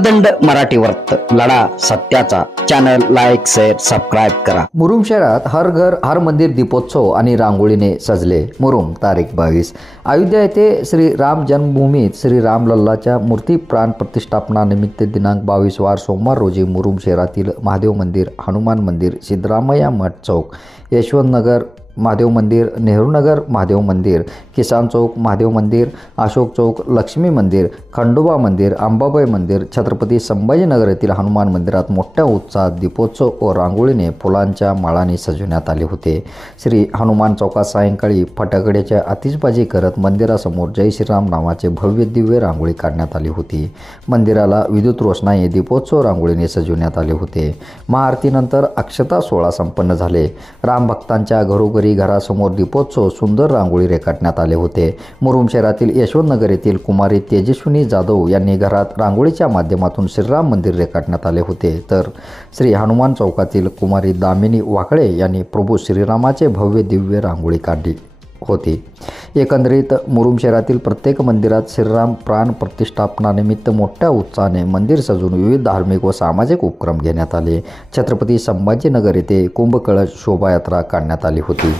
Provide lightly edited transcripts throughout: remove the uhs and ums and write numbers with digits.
कर्मदंड मराठी वर्त लढा सत्याचा चॅनल लाईक शेअर सबस्क्राईब करा। मुरुम शहरात हर घर हर मंदिर दीपोत्सव आणि रांगोळीने सजले। मुरुम तारीख 22 अयोध्या येथे श्री राम जन्मभूमीत श्री रामलल्लाच्या मूर्ती प्राण प्रतिष्ठापनानिमित्त दिनांक 22 वार सोमवार रोजी मुरुम शहरातील महादेव मंदिर, हनुमान मंदिर, सिद्धरामय्या मठ चौक, यशवंत नगर महादेव मंदिर, नेहरू नगर महादेव मंदिर, किसान चौक महादेव मंदिर, अशोक चौक लक्ष्मी मंदिर, खंडोबा मंदिर, अंबाबाई मंदिर, छत्रपती संभाजीनगर येथील हनुमान मंदिरात मोठ्या उत्साहात दीपोत्सव व रांगोळीने फुलांच्या माळांनी सजवण्यात आले होते। श्री हनुमान चौकात सायंकाळी फटाकड्याच्या आतिषबाजी करत मंदिरासमोर जय श्रीराम नावाचे भव्य दिव्य रांगोळी काढण्यात आली होती। मंदिराला विद्युत रोषणाई दीपोत्सव रांगोळीने सजवण्यात आले होते। महाआरतीनंतर अक्षता सोहळा संपन्न झाले। राम भक्तांच्या घरोघरी घरासमोर दीपोत्सव सुंदर रांगोळी रेखाटण्यात आले होते। मुरुम शहरातील यशवंत नगर येथील कुमारी तेजस्विनी जाधव यांनी घरात रांगोळीच्या माध्यमातून श्रीराम मंदिर रेखाटण्यात आले होते, तर श्री हनुमान चौकातील कुमारी दामिनी वाकळे यांनी प्रभू श्रीरामाचे भव्य दिव्य रांगोळी काढली होती। एकंदरीत मुरुम शहरातील प्रत्येक मंदिरात श्रीराम प्राण प्रतिष्ठापनानिमित्त मोठ्या उत्साहाने मंदिर सजवून विविध धार्मिक व सामाजिक उपक्रम घेण्यात आले। छत्रपती संभाजीनगर येथे कुंभकळश शोभायात्रा काढण्यात आली होती।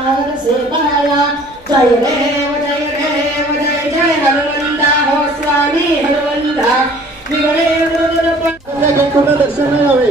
स्वागत सेवाया जय देव जय देव जय जय हनुमंता हो स्वामी हनुमंता दर्शन यावे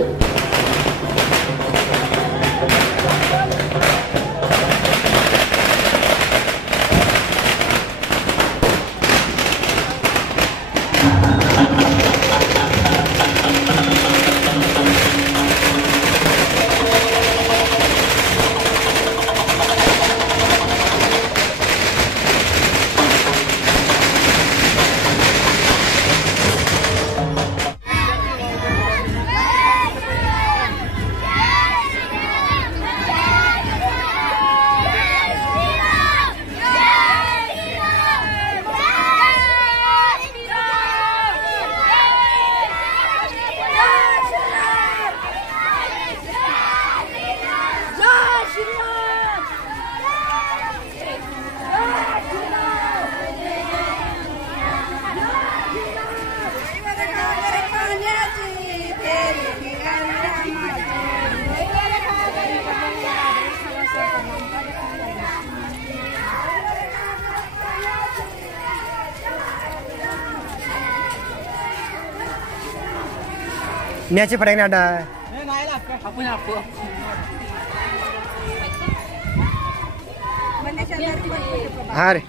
न्याचे फटाके नाडा हा रे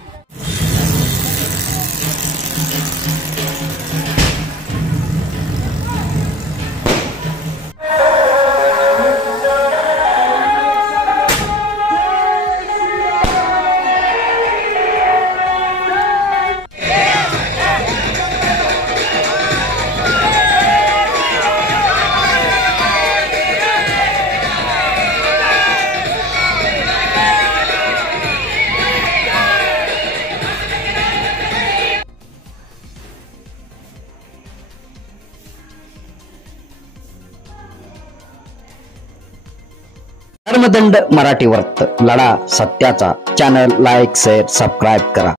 धर्मदंड मराठी वर्त लढा सत्याचा चॅनल लाईक शेअर सबस्क्राईब करा.